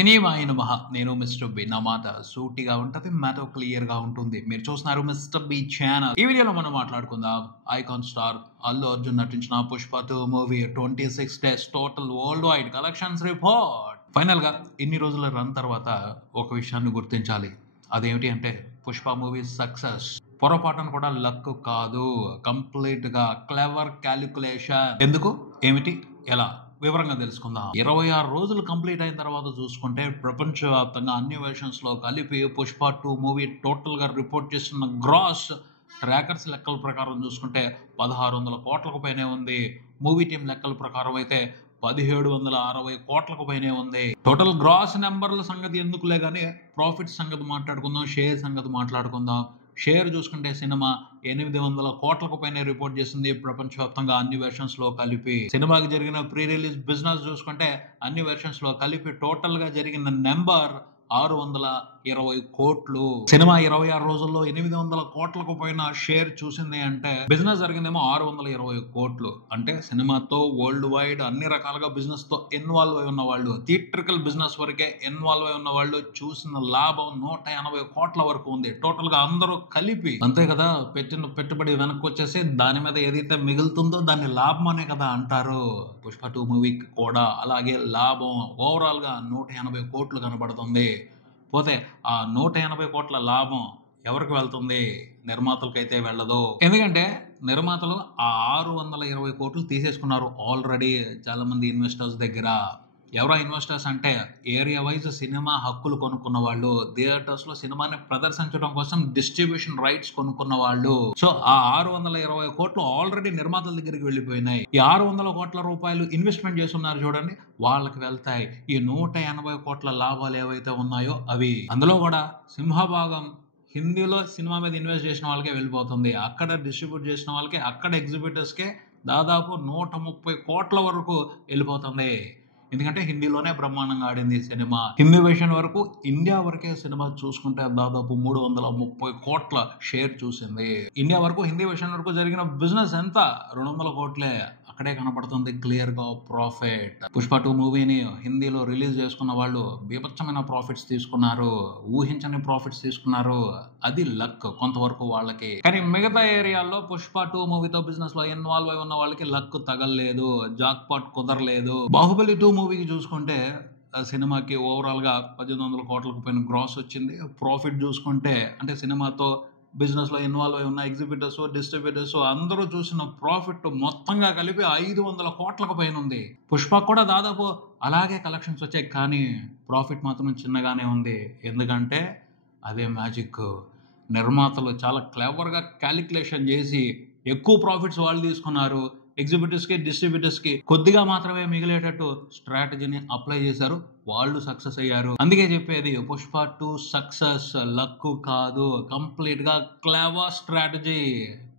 Cinema అయిన మహా నేను మిస్టర్ బి. నా మాట సూటిగా ఉంటది. మ్యాటర్ క్లియర్‌గా ఉంటుంది. మీరు చూస్తున్నారు మిస్టర్ బి ఛానల్. ఈ వీడియోలో మనం మాట్లాడుకుందాం ఐకాన్ స్టార్ అల్లు అర్జున్ నటించిన 'Pushpa 2' movie 26 days total world wide collections report. ఫైనల్‌గా ఇన్ని రోజుల రన్ తర్వాత ఒక విషయాన్ని గుర్తించాలి. అదేమిటి అంటే 'పుష్ప' మూవీ సక్సెస్ పొరపాటున కూడా లక్ కాదు. కంప్లీట్‌గా క్లెవర్ క్యాలిక్యులేషన్. ఎందుకు? ఏమిటి? ఎలా? వివరంగా తెలుసుకుందాం. 26 రోజులు కంప్లీట్ అయిన తర్వాత చూసుకుంటే ప్రపంచవ్యాప్తంగా అన్ని వెర్షన్స్ లో కలిపి 'పుష్ప 2' మూవీ టోటల్ గా రిపోర్ట్ చేస్తున్న గ్రాస్ ట్రాకర్స్ లెక్కల ప్రకారం చూసుకుంటే 1600 కోట్లకు పైనే ఉంది. మూవీ టీం లెక్కల ప్రకారం అయితే 1760 కోట్లకు పైనే ఉంది. టోటల్ గ్రాస్ నెంబర్ల సంగతి ఎందుకులే గానీ ప్రాఫిట్ సంగతి మాట్లాడుకుందాం, షేర్ సంగతి మాట్లాడుకుందాం. షేర్ చూసుకుంటే సినిమా 800 కోట్లకు పైన రిపోర్ట్ చేసింది ప్రపంచవ్యాప్తంగా అన్ని వెర్షన్స్ లో కలిపి. సినిమాకి జరిగిన ప్రీ రిలీజ్ బిజినెస్ చూసుకుంటే అన్ని వెర్షన్స్ లో కలిపి టోటల్ గా జరిగిన నెంబర్ 620 కోట్లు. సినిమా 26 రోజుల్లో 800 కోట్లకు పైన షేర్ చూసింది అంటే బిజినెస్ జరిగిందేమో 620 కోట్లు. అంటే సినిమాతో వరల్డ్ వైడ్ అన్ని రకాలుగా బిజినెస్ తో ఇన్వాల్వ్ అయి ఉన్న వాళ్ళు, థియేట్రికల్ బిజినెస్ వరకే ఇన్వాల్వ్ అయి ఉన్న వాళ్ళు చూసిన లాభం 180 కోట్ల వరకు ఉంది. టోటల్ గా అందరూ కలిపి అంతే కదా, పెట్టిన పెట్టుబడి వెనక్కి వచ్చేసి దాని మీద ఏదైతే మిగులుతుందో దాన్ని లాభం అనే కదా అంటారు. 'పుష్ప 2' మూవీకి కూడా అలాగే లాభం ఓవరాల్ గా 180 కోట్లు కనబడుతుంది. పోతే ఆ 180 కోట్ల లాభం ఎవరికి వెళ్తుంది? నిర్మాతలకైతే వెళ్ళదు. ఎందుకంటే నిర్మాతలు ఆ 620 కోట్లు తీసేసుకున్నారు ఆల్రెడీ చాలా మంది ఇన్వెస్టర్స్ దగ్గర. ఎవరా ఇన్వెస్టర్స్ అంటే ఏరియా వైజ్ సినిమా హక్కులు కొనుక్కున్న వాళ్ళు, థియేటర్స్ లో సినిమాని ప్రదర్శించడం కోసం డిస్ట్రిబ్యూషన్ రైట్స్ కొనుక్కున్న వాళ్ళు. సో ఆ 620 కోట్లు ఆల్రెడీ నిర్మాతల దగ్గరికి వెళ్ళిపోయినాయి. ఈ 600 కోట్ల రూపాయలు ఇన్వెస్ట్మెంట్ చేస్తున్నారు చూడండి, వాళ్ళకి వెళ్తాయి ఈ 180 కోట్ల లాభాలు ఏవైతే ఉన్నాయో అవి. అందులో కూడా సింహభాగం హిందీలో సినిమా మీద ఇన్వెస్ట్ చేసిన వాళ్ళకే వెళ్ళిపోతుంది. అక్కడ డిస్ట్రిబ్యూట్ చేసిన వాళ్ళకి, అక్కడ ఎగ్జిబిటర్స్కే దాదాపు 130 కోట్ల వరకు వెళ్ళిపోతుంది. ఎందుకంటే హిందీలోనే బ్రహ్మాండంగా ఆడింది సినిమా. హిందీ వెర్షన్ వరకు ఇండియా వరకే సినిమా చూసుకుంటే దాదాపు 330 కోట్ల షేర్ చూసింది. ఇండియా వరకు హిందీ వెర్షన్ వరకు జరిగిన బిజినెస్ ఎంత? 200 కోట్లే. అక్కడే కనపడుతుంది క్లియర్ గా ప్రాఫిట్. 'పుష్ప 2' మూవీని హిందీలో రిలీజ్ చేసుకున్న వాళ్ళు బీభత్సమైన ప్రాఫిట్స్ తీసుకున్నారు, ఊహించని ప్రాఫిట్స్ తీసుకున్నారు. అది లక్ కొంతవరకు వాళ్ళకి. కానీ మిగతా ఏరియాల్లో 'పుష్ప 2' మూవీతో బిజినెస్ లో ఇన్వాల్వ్ అయి ఉన్న వాళ్ళకి లక్ తగలలేదు, జాక్ పాట్ కుదరలేదు. 'బాహుబలి 2' మూవీకి చూసుకుంటే సినిమాకి ఓవరాల్ గా 1800 కోట్లకు పైన గ్రాస్ వచ్చింది. ప్రాఫిట్ చూసుకుంటే అంటే సినిమాతో బిజినెస్ లో ఇన్వాల్వ్ అయి ఉన్న ఎగ్జిబిటర్స్, డిస్ట్రిబ్యూటర్స్ అందరూ చూసిన ప్రాఫిట్ మొత్తంగా కలిపి 500 కోట్లకు పైన ఉంది. 'పుష్ప' కూడా దాదాపు అలాగే కలెక్షన్స్ వచ్చాయి, కానీ ప్రాఫిట్ మాత్రం చిన్నగానే ఉంది. ఎందుకంటే అదే మ్యాజిక్. నిర్మాతలు చాలా క్లెవర్ గా క్యాలిక్యులేషన్ చేసి ఎక్కువ ప్రాఫిట్స్ వాళ్ళు తీసుకున్నారు. ఎగ్జిబిటర్స్ కి, డిస్ట్రిబ్యూటర్స్ కి కొద్దిగా మాత్రమే మిగిలేటట్టు స్ట్రాటజీని అప్లై చేశారు. వాళ్ళు సక్సెస్ అయ్యారు. అందుకే చెప్పేది 'పుష్ప 2' సక్సెస్ లక్ కాదు, కంప్లీట్ గా క్లెవర్ స్ట్రాటజీ,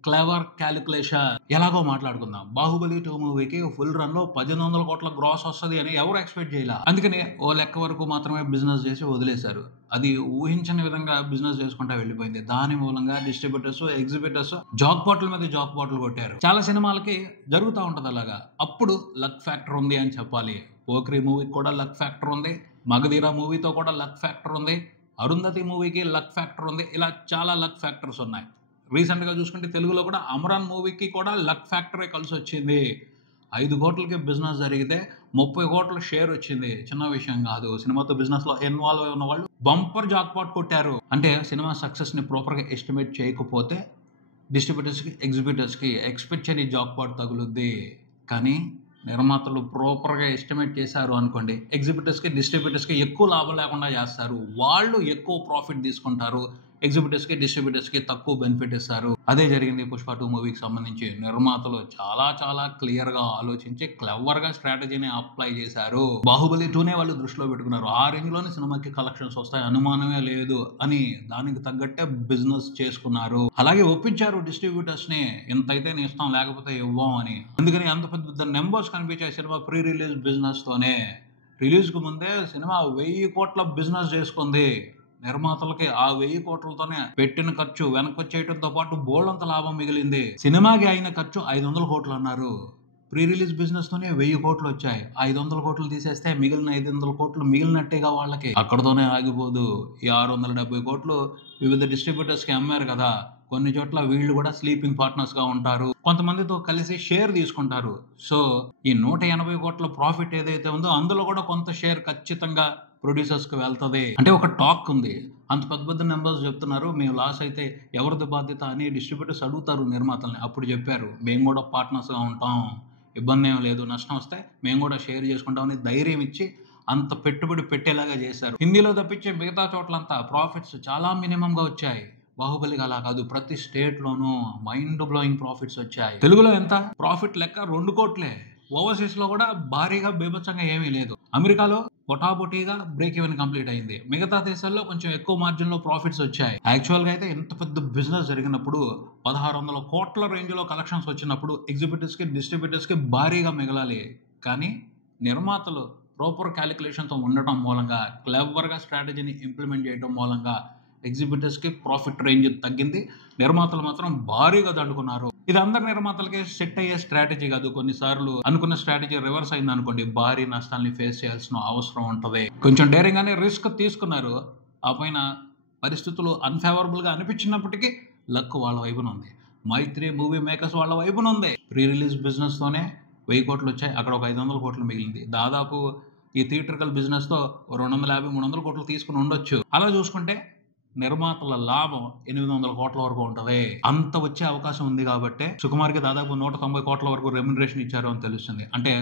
క్లెవర్ క్యాలిక్యులేషన్. ఎలాగో మాట్లాడుకుందాం. 'బాహుబలి 2' మూవీకి ఫుల్ రన్ లో 1800 కోట్ల గ్రాస్ వస్తుంది అని ఎవరు ఎక్స్పెక్ట్ చేయాల. అందుకని ఓ లెక్క వరకు మాత్రమే బిజినెస్ చేసి వదిలేశారు. అది ఊహించని విధంగా బిజినెస్ చేసుకుంటా వెళ్ళిపోయింది. దాని మూలంగా డిస్ట్రిబ్యూటర్స్, ఎగ్జిబిటర్స్ జాక్ బాటిల్ మీద జాక్ బాటిల్ కొట్టారు. చాలా సినిమాలకి జరుగుతూ ఉంటది అలాగా. అప్పుడు లక్ ఫ్యాక్టర్ ఉంది అని చెప్పాలి. 'పోక్రి' మూవీకి కూడా లక్ ఫ్యాక్టర్ ఉంది, 'మగధీర' మూవీతో కూడా లక్ ఫ్యాక్టర్ ఉంది, 'అరుంధతి' మూవీకి లక్ ఫ్యాక్టర్ ఉంది. ఇలా చాలా లక్ ఫ్యాక్టర్స్ ఉన్నాయి. రీసెంట్ గా చూసుకుంటే తెలుగులో కూడా 'అమరాన్' మూవీకి కూడా లక్ ఫ్యాక్టరే కలిసి వచ్చింది. 5 కోట్లకి బిజినెస్ జరిగితే 30 కోట్ల షేర్ వచ్చింది. చిన్న విషయం కాదు. సినిమాతో బిజినెస్ లో ఇన్వాల్వ్ అయి ఉన్న వాళ్ళు బంపర్ జాక్ పాట్ కొట్టారు. అంటే సినిమా సక్సెస్ ని ప్రాపర్ గా ఎస్టిమేట్ చేయకపోతే డిస్ట్రిబ్యూటర్స్ కి, ఎగ్జిబిటర్స్ కి ఎక్స్పెక్ట్ చేయని జాక్ పాట్ తగులుద్ది. కానీ నిర్మాతలు ప్రాపర్ గా ఎస్టిమేట్ చేశారు అనుకోండి, ఎగ్జిబిటర్స్ కి, డిస్ట్రిబ్యూటర్స్ కి ఎక్కువ లాభం లేకుండా చేస్తారు. వాళ్ళు ఎక్కువ ప్రాఫిట్ తీసుకుంటారు. ఎగ్జిబిటర్స్ కి, డిస్ట్రిబ్యూటర్స్ కి తక్కువ బెనిఫిట్ ఇస్తారు. అదే జరిగింది 'పుష్ప 2' మూవీకి సంబంధించి. నిర్మాతలు చాలా చాలా క్లియర్ గా ఆలోచించి క్లెవర్ గా స్ట్రాటజీని అప్లై చేశారు. 'బాహుబలి 2'నే వాళ్ళు దృష్టిలో పెట్టుకున్నారు. ఆ రేంజ్ లోనే సినిమాకి కలెక్షన్స్ వస్తాయి, అనుమానమే లేదు అని దానికి తగ్గట్టే బిజినెస్ చేసుకున్నారు. అలాగే ఒప్పించారు డిస్ట్రిబ్యూటర్స్ ని, ఇంతైతే నీ ఇష్టం లేకపోతే ఇవ్వం అని. అందుకని అంత పెద్ద నెంబర్స్ కనిపించాయి సినిమా ప్రీ రిలీజ్ బిజినెస్ తోనే. రిలీజ్ కు ముందే సినిమా 1000 కోట్ల బిజినెస్ చేసుకుంది. నిర్మాతలకి ఆ 1000 కోట్లతోనే పెట్టిన ఖర్చు వెనకొచ్చేయడంతో పాటు బోల్డంత లాభం మిగిలింది. సినిమాకి అయిన ఖర్చు 500 కోట్లు అన్నారు. ప్రీ రిలీజ్ బిజినెస్ తోనే 1000 కోట్లు వచ్చాయి. 500 కోట్లు తీసేస్తే మిగిలిన 500 కోట్లు మిగిలినట్టేగా వాళ్ళకి. అక్కడతోనే ఆగిపోదు. ఈ 670 కోట్లు వివిధ డిస్ట్రిబ్యూటర్స్ కి అమ్మారు కదా, కొన్ని చోట్ల వీళ్ళు కూడా స్లీపింగ్ పార్ట్నర్స్ గా ఉంటారు, కొంతమందితో కలిసి షేర్ తీసుకుంటారు. సో ఈ 180 కోట్ల ప్రాఫిట్ ఏదైతే ఉందో అందులో కూడా కొంత షేర్ ఖచ్చితంగా ప్రొడ్యూసర్స్ కి వెళ్తది. అంటే ఒక టాక్ ఉంది. అంత పెద్ద పెద్ద నెంబర్స్ చెప్తున్నారు, మేము లాస్ అయితే ఎవరిది బాధ్యత అని డిస్ట్రిబ్యూటర్స్ అడుగుతారు నిర్మాతల్ని. అప్పుడు చెప్పారు, మేము కూడా పార్ట్నర్స్ గా ఉంటాం, ఇబ్బంది ఏం లేదు, నష్టం వస్తే మేము కూడా షేర్ చేసుకుంటాం అని ధైర్యం ఇచ్చి అంత పెట్టుబడి పెట్టేలాగా చేశారు. హిందీలో తప్పించే మిగతా చోట్లంతా ప్రాఫిట్స్ చాలా మినిమం గా వచ్చాయి. బాహుబలికి అలా కాదు, ప్రతి స్టేట్ లోనూ మైండ్ బ్లోయింగ్ ప్రాఫిట్స్ వచ్చాయి. తెలుగులో ఎంత ప్రాఫిట్ లెక్క 2 కోట్లే. ఓవర్సీస్ లో కూడా భారీగా బీభత్సంగా ఏమీ లేదు. అమెరికాలో పొటాబొటీగా బ్రేక్ ఈవెన్ కంప్లీట్ అయింది. మిగతా దేశాల్లో కొంచెం ఎక్కువ మార్జిన్ లో ప్రాఫిట్స్ వచ్చాయి. యాక్చువల్ గా అయితే ఇంత పెద్ద బిజినెస్ జరిగినప్పుడు 1600 కోట్ల రేంజ్ లో కలెక్షన్స్ వచ్చినప్పుడు ఎగ్జిబిటర్స్ కి డిస్ట్రిబ్యూటర్స్ కి భారీగా మిగలాలి. కానీ నిర్మాతలు ప్రాపర్ క్యాలిక్యులేషన్ తో ఉండటం మూలంగా, క్లెవర్ గా స్ట్రాటజీని ఇంప్లిమెంట్ చేయడం మూలంగా ఎగ్జిబిటర్స్ కి ప్రాఫిట్ రేంజ్ తగ్గింది. నిర్మాతలు మాత్రం భారీగా దండుకున్నారు. ఇది అందరి నిర్మాతలకి సెట్ అయ్యే స్ట్రాటజీ కాదు. కొన్నిసార్లు అనుకున్న స్ట్రాటజీ రివర్స్ అయింది అనుకోండి, భారీ నష్టాన్ని ఫేస్ చేయాల్సిన అవసరం ఉంటది. కొంచెం డేరింగ్ గానే రిస్క్ తీసుకున్నారు. ఆ పైన పరిస్థితులు అన్ఫేవరబుల్ గా అనిపించినప్పటికీ లక్ వాళ్ళ వైపున ఉంది. మైత్రి మూవీ మేకర్స్ వాళ్ళ వైపున ఉంది. ప్రీ రిలీజ్ బిజినెస్ తోనే 1000 కోట్లు వచ్చాయి, అక్కడ ఒక 500 కోట్లు మిగిలింది. దాదాపు ఈ థియేట్రికల్ బిజినెస్ తో 250-300 కోట్లు తీసుకుని ఉండొచ్చు. అలా చూసుకుంటే నిర్మాతల లాభం 800 కోట్ల వరకు ఉంటది. అంత వచ్చే అవకాశం ఉంది కాబట్టి సుకుమార్ కి దాదాపు 190 కోట్ల వరకు రెమ్యునరేషన్ ఇచ్చారు అని తెలుస్తుంది. అంటే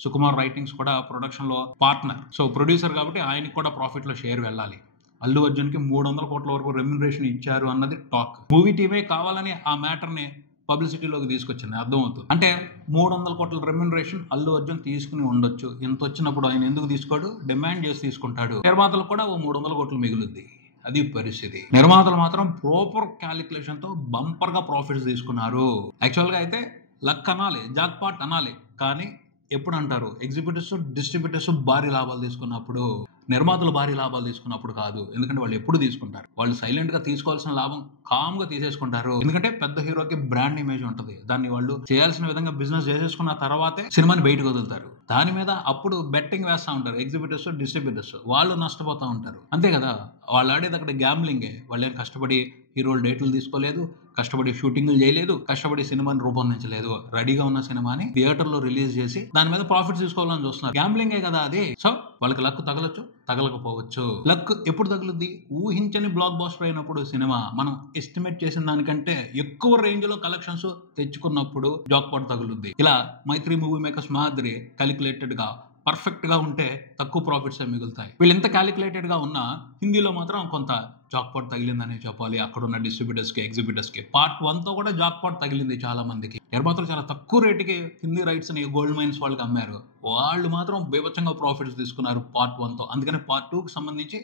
సుకుమార్ రైటింగ్స్ కూడా ప్రొడక్షన్ లో పార్ట్నర్, సో ప్రొడ్యూసర్ కాబట్టి ఆయనకి కూడా ప్రాఫిట్ లో షేర్ వెళ్ళాలి. అల్లు అర్జున్ కి 300 కోట్ల వరకు రెమ్యునరేషన్ ఇచ్చారు అన్నది టాక్. మూవీ టీమే కావాలని ఆ మ్యాటర్ ని పబ్లిసిటీలోకి తీసుకొచ్చింది, అర్థమవుతుంది. అంటే 300 కోట్ల రెమ్యునరేషన్ అల్లు అర్జున్ తీసుకుని ఉండొచ్చు. ఇంత వచ్చినప్పుడు ఆయన ఎందుకు తీసుకోడు? డిమాండ్ చేసి తీసుకుంటాడు. నిర్మాతలు కూడా ఓ 300 కోట్లు మిగులుద్ది. అది పరిస్థితి. నిర్మాతలు మాత్రం ప్రాపర్ క్యాలిక్యులేషన్ తో బంపర్ గా ప్రాఫిట్స్ తీసుకున్నారు. యాక్చువల్ గా అయితే లక్ అనాలి, జాక్ పాట్ అనాలి. కానీ ఎప్పుడు అంటారు? ఎగ్జిబిటర్స్ డిస్ట్రిబ్యూటర్స్ భారీ లాభాలు తీసుకున్నప్పుడు, నిర్మాతలు భారీ లాభాలు తీసుకున్నప్పుడు కాదు. ఎందుకంటే వాళ్ళు ఎప్పుడు తీసుకుంటారు, వాళ్ళు సైలెంట్ గా తీసుకోవాల్సిన లాభం కామ్ గా తీసేసుకుంటారు. ఎందుకంటే పెద్ద హీరోకి బ్రాండ్ ఇమేజ్ ఉంటది, దాన్ని వాళ్ళు చేయాల్సిన విధంగా బిజినెస్ చేసేసుకున్న తర్వాతే సినిమాని బయటకు వదులుతారు. దాని మీద అప్పుడు బెట్టింగ్ వేస్తా ఉంటారు ఎగ్జిబిటర్స్ డిస్ట్రిబ్యూటర్స్. వాళ్ళు నష్టపోతా ఉంటారు, అంతే కదా. వాళ్ళు ఆడేది అక్కడ గ్యాంబ్లింగే. వాళ్ళు ఏం కష్టపడి హీరోలు డేట్లు తీసుకోలేదు, కష్టపడి షూటింగ్లు చేయలేదు, కష్టపడి సినిమాని రూపొందించలేదు. రెడీగా ఉన్న సినిమాని థియేటర్ లో రిలీజ్ చేసి దాని మీద ప్రాఫిట్స్ తీసుకోవాలని చూస్తున్నారు. గ్యాంబ్లింగే కదా అది. సో వాళ్ళకి లక్ తగలొచ్చు, తగలకపోవచ్చు. లక్ ఎప్పుడు తగులుద్ది? ఊహించని బ్లాక్ బాస్టర్ అయినప్పుడు సినిమా మనం ఎస్టిమేట్ చేసిన దానికంటే ఎక్కువ రేంజ్ లో కలెక్షన్స్ తెచ్చుకున్నప్పుడు జాక్ పాట్ తగులుద్ది. ఇలా మైత్రి మూవీ మేకర్స్ మాదిరి క్యాలిక్యులేటెడ్ గా పర్ఫెక్ట్ గా ఉంటే తక్కువ ప్రాఫిట్స్ మిగులుతాయి. వీళ్ళు ఎంత క్యాలిక్యులేటెడ్ గా ఉన్నా హిందీలో మాత్రం కొంత జాక్ పాట్ తగిలిందని చెప్పాలి. అక్కడ ఉన్న డిస్ట్రిబ్యూటర్స్ కి ఎగ్జిబిటర్స్ కి పార్ట్ 1 తో కూడా జాక్ పాట్ తగిలింది చాలా మందికి. నిర్మాతలు చాలా తక్కువ రేటుకి హిందీ రైట్స్ ని గోల్డ్ మైన్స్ వాళ్ళకి అమ్మారు. వాళ్ళు మాత్రం బీభత్సంగా ప్రాఫిట్స్ తీసుకున్నారు పార్ట్ 1 తో. అందుకని పార్ట్ 2 కి సంబంధించి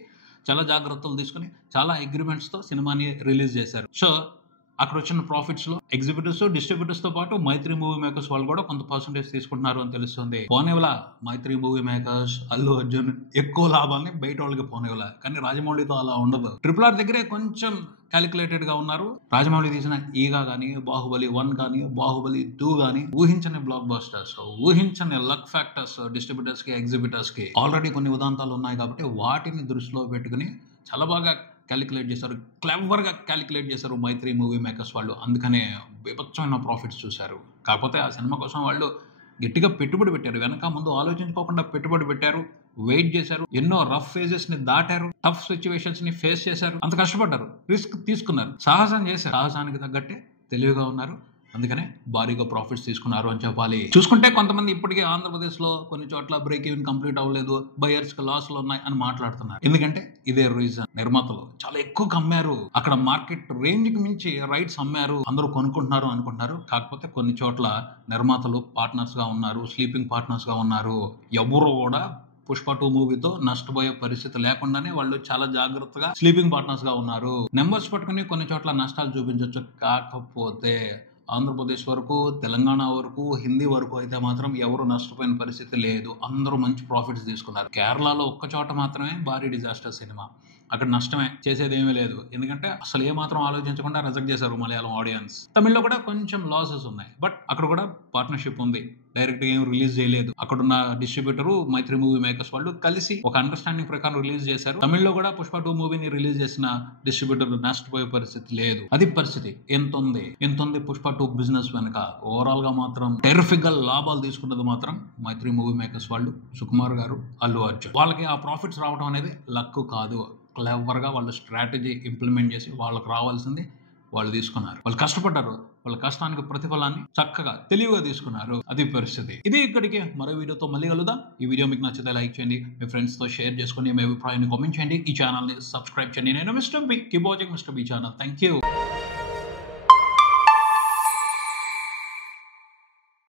చాలా జాగ్రత్తలు తీసుకుని చాలా అగ్రిమెంట్స్ తో సినిమాని రిలీజ్ చేశారు. సో అక్కడ వచ్చిన ప్రాఫిట్స్ లో ఎగ్జిబిటర్స్ డిస్ట్రిబ్యూటర్స్ తో పాటు మైత్రి మూవీ మేకర్స్ వాళ్ళు కూడా కొంత పర్సెంటేజ్ తీసుకుంటున్నారు అని తెలుస్తుంది. పోనేవలా మైత్రి మూవీ మేకర్స్, అల్లు అర్జున్ ఎక్కువ లాభాన్ని బయట వాళ్ళకి పోనేవలా. కానీ రాజమౌళితో అలా ఉండదు. RRR దగ్గరే కొంచెం క్యాలిక్యులేటెడ్ గా ఉన్నారు. రాజమౌళి తీసిన ఈగా గానీ, బాహుబలి 1 కానీ, బాహుబలి 2 కానీ ఊహించని బ్లాక్ బస్టర్స్, ఊహించని లక్ ఫ్యాక్టర్స్ డిస్ట్రిబ్యూటర్స్ కి ఎగ్జిబిటర్స్ కి. ఆల్రెడీ కొన్ని ఉదాంతాలు ఉన్నాయి కాబట్టి వాటిని దృష్టిలో పెట్టుకుని చాలా బాగా క్యాలిక్యులేట్ చేశారు, క్లెవర్ గా క్యాలిక్యులేట్ చేశారు మైత్రి మూవీ మేకర్స్ వాళ్ళు. అందుకనే బీభత్సమైన ప్రాఫిట్స్ చూశారు. కాకపోతే ఆ సినిమా కోసం వాళ్ళు గట్టిగా పెట్టుబడి పెట్టారు, వెనక ముందు ఆలోచించుకోకుండా పెట్టుబడి పెట్టారు, వెయిట్ చేశారు, ఎన్నో రఫ్ ఫేజెస్ ని దాటారు, టఫ్ సిచ్యువేషన్స్ ని ఫేస్ చేశారు, అంత కష్టపడ్డారు, రిస్క్ తీసుకున్నారు, సాహసం చేశారు. సాహసానికి తగ్గట్టే తెలివిగా ఉన్నారు, అందుకనే భారీగా ప్రాఫిట్స్ తీసుకున్నారు అని చెప్పాలి. చూసుకుంటే కొంతమంది ఇప్పటికే ఆంధ్రప్రదేశ్ లో కొన్ని చోట్ల బ్రేక్ ఈవెన్ కంప్లీట్ అవ్వలేదు, బయర్స్ కి లాస్ లో ఉన్నాయి అని మాట్లాడుతున్నారు. ఎందుకంటే ఇదే రీజన్, నిర్మాతలు చాలా ఎక్కువ అమ్మారు, అక్కడ మార్కెట్ రేంజ్ కి మించి రైట్స్ అమ్మారు, అందరూ కొనుక్కుంటున్నారు అనుకుంటున్నారు. కాకపోతే కొన్ని చోట్ల నిర్మాతలు పార్ట్నర్స్ గా ఉన్నారు, స్లీపింగ్ పార్ట్నర్స్ గా ఉన్నారు. ఎవరు కూడా పుష్ప 2 మూవీతో నష్టపోయే పరిస్థితి లేకుండానే వాళ్ళు చాలా జాగ్రత్తగా స్లీపింగ్ పార్ట్నర్స్ గా ఉన్నారు. నెంబర్స్ పట్టుకుని కొన్ని చోట్ల నష్టాలు చూపించవచ్చు. కాకపోతే ఆంధ్రప్రదేశ్ వరకు, తెలంగాణ వరకు, హిందీ వరకు అయితే మాత్రం ఎవరు నష్టపోయిన పరిస్థితి లేదు. అందరూ మంచి ప్రాఫిట్స్ తీసుకున్నారు. కేరళలో ఒక్క చోట మాత్రమే భారీ డిజాస్టర్ సినిమా, అక్కడ నష్టమే, చేసేది ఏమీ లేదు. ఎందుకంటే అసలు ఏమాత్రం ఆలోచించకుండా రిజెక్ట్ చేశారు మలయాళం ఆడియన్స్. తమిళ్లో కూడా కొంచెం లాసెస్ ఉన్నాయి, బట్ అక్కడ కూడా పార్ట్నర్షిప్ ఉంది. డైరెక్ట్ గా ఏం రిలీజ్ చేయలేదు. అక్కడున్న డిస్ట్రిబ్యూటర్ మైత్రి మూవీ మేకర్స్ వాళ్ళు కలిసి ఒక అండర్స్టాండింగ్ ప్రకారం రిలీజ్ చేశారు. తమిళ్లో కూడా పుష్ప 2 మూవీని రిలీజ్ చేసిన డిస్ట్రిబ్యూటర్ నష్టపోయే పరిస్థితి లేదు. అది పరిస్థితి. ఎంత ఉంది పుష్ప 2 బిజినెస్ వెనక. ఓవరాల్ గా మాత్రం టెరిఫిక్ గా లాభాలు తీసుకున్నది మాత్రం మైత్రి మూవీ మేకర్స్ వాళ్ళు, సుకుమార్ గారు, అల్లు అర్జున్. వాళ్ళకి ఆ ప్రాఫిట్స్ రావడం అనేది లక్ కాదు. క్లెవర్ గా వాళ్ళ స్ట్రాటజీ ఇంప్లిమెంట్ చేసి వాళ్ళకి రావాల్సింది వాళ్ళు తీసుకున్నారు. వాళ్ళు కష్టపడ్డారు, వాళ్ళ కష్టానికి ప్రతిఫలాన్ని చక్కగా తెలివిగా తీసుకున్నారు. అది పరిస్థితి. ఇది ఇక్కడికి. మరో వీడియోతో మళ్ళీ కలుద్దాం. ఈ వీడియో మీకు నచ్చితే లైక్ చేయండి, మీ ఫ్రెండ్స్ తో షేర్ చేసుకుని మీ అభిప్రాయాన్ని కామెంట్ చేయండి. ఈ ఛానల్ ని సబ్స్క్రైబ్ చేయండి. నేను mister B. Keep watching mister B channel. Thank you.